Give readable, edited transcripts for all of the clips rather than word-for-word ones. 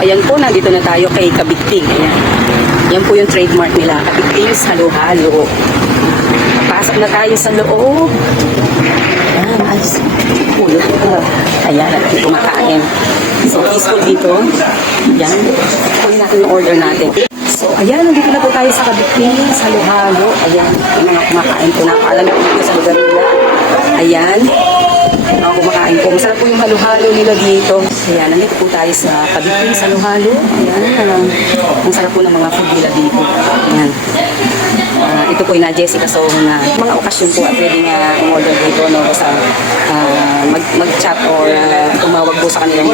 ayan po, nandito na tayo kay Kabigting. Ayan. Yan po yung trademark nila. Kabigting's halo-halo. Pasok na tayo sa loob. Ayan, ayos. Ayan, natin kumakain. So, peaceful dito. Ayan. Kunin natin yung order natin. So, ayan, nandito na po tayo sa Kabigting's halo-halo. Ayan, yung mga kumakain po. Nakaalam ko sa lugar nila. Ayan. Mga kumakain po. Masarap po yung halo-halo nila dito. Ayan, nandito po tayo sa Kabigting's halo-halo. Ayan, ang sarap po ng mga food nila dito. Ayan. Ito po yung na Jessica so na mga okasyon po at pwede nga umorder dito no, sa mag-chat or tumawag po sa kanilang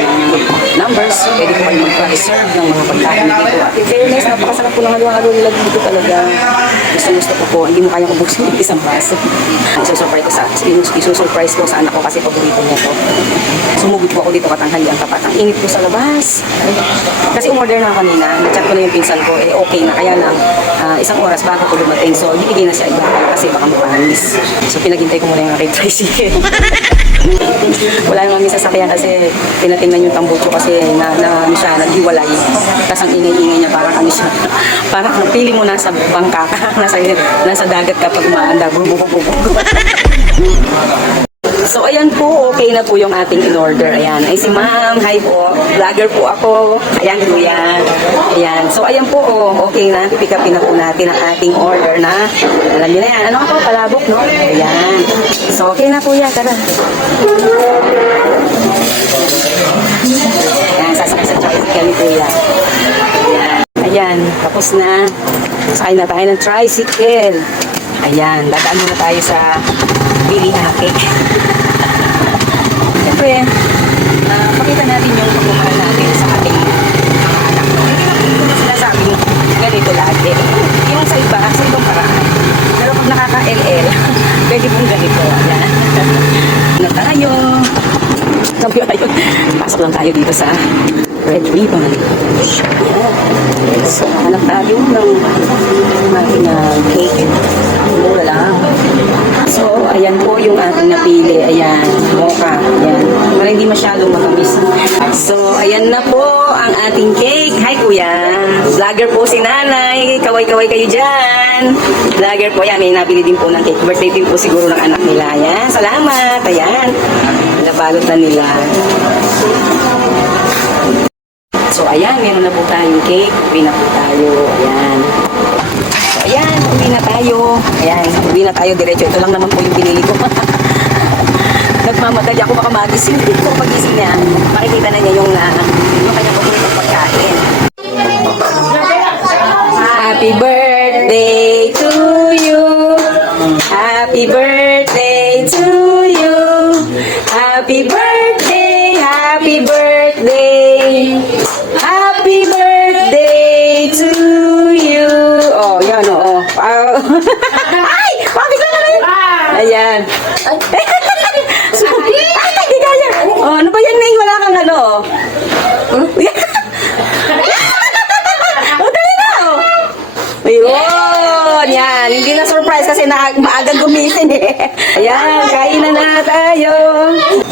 numbers. Pwede po kayo mag-reserve ng mga pagkain dito. At in fairness, napakasarap po ng halo-halo nila dito talaga. Gusto ko po, hindi mo kayang ubusin yung isang baso. Isusurprise ko sa anak ko kasi paborito niya to. Sumugod po ako dito katanghalian tapat. Ang init po sa labas. Kasi umorder na kanina, na-chat ko na yung pinsan ko, okay na. Kaya lang, isang oras bago ko dumating. So, bibigay na siya iba kasi baka mapanis. So, pinaghintay ko muna yung aking tricycle. Wala naman yung sasakyan kasi tinatingnan yung tambucho kasi siya naghiwalay. Tapos ang ingay-ingay niya parang ano siya. Parang pili mo nasa bangka ka, nasa dagat kapag umaanda. So, ayan po, okay na po yung ating in-order. Ayan, ay si ma'am, hi po, vlogger po ako. Ayan, kuya. Ayan, so ayan po, okay na, pick upin na po natin ang ating order na, alam niyo na yan, ano ako, palabok, no? Ayan, so okay na kuya, tara. Ayan, sasakay sa tricycle ni kuya. Ayan, tapos na, sakay na tayo ng tricycle. Ayan, dadaan muna tayo sa bilihan ng cake. Siyempre, pakita natin yung pagmamahal natin sa ating mga anak. Hindi naman sinasabing ganito lagi. Yung sa iba, sa ibang paraan. Pero pag nakaka-LL, pwede pong ganito. Ayan. Ano tayo? Pasok lang tayo dito sa Red Ribbon. So, hanap tayo ng ating cake. Mura lang. So, ayan po yung ating napili. Ayan, mocha. Ayan. Para hindi masyadong matamis. So, ayan na po ang ating cake. Hi, kuya. Vlogger po si nanay. Kaway-kaway kayo dyan. Vlogger po. Ayan, may napili din po ng cake. Birthday din po siguro ng anak nila. Ayan, salamat. Ayan. Nabalot na nila. So, ayan, meron na po tayong cake. Uwi na po tayo. Ayan. So, ayan, uwi na tayo. Ayan, uwi na tayo diretso. Ito lang naman po yung binili ko. Nagmamadali ako baka magising. Kung magising niya, makikita na niya yung kanyang paborito pagkain. Happy birthday to you. Happy birthday to you. Happy birthday, happy birthday. Happy birthday to you. Oh, yan oh. Ay! Bakit na rin? Ayan. Ay, hindi kaya. Oh, ano ba yan, Ning? Wala kang ano. Oh, dali na oh. Ayun, yan. Hindi na surprise kasi maagang gumising eh. Ayan, kain na tayo.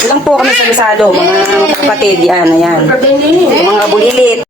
Ilang po kami sa Lusado, mga kapatid. Yan, ayan. Mga bulilit.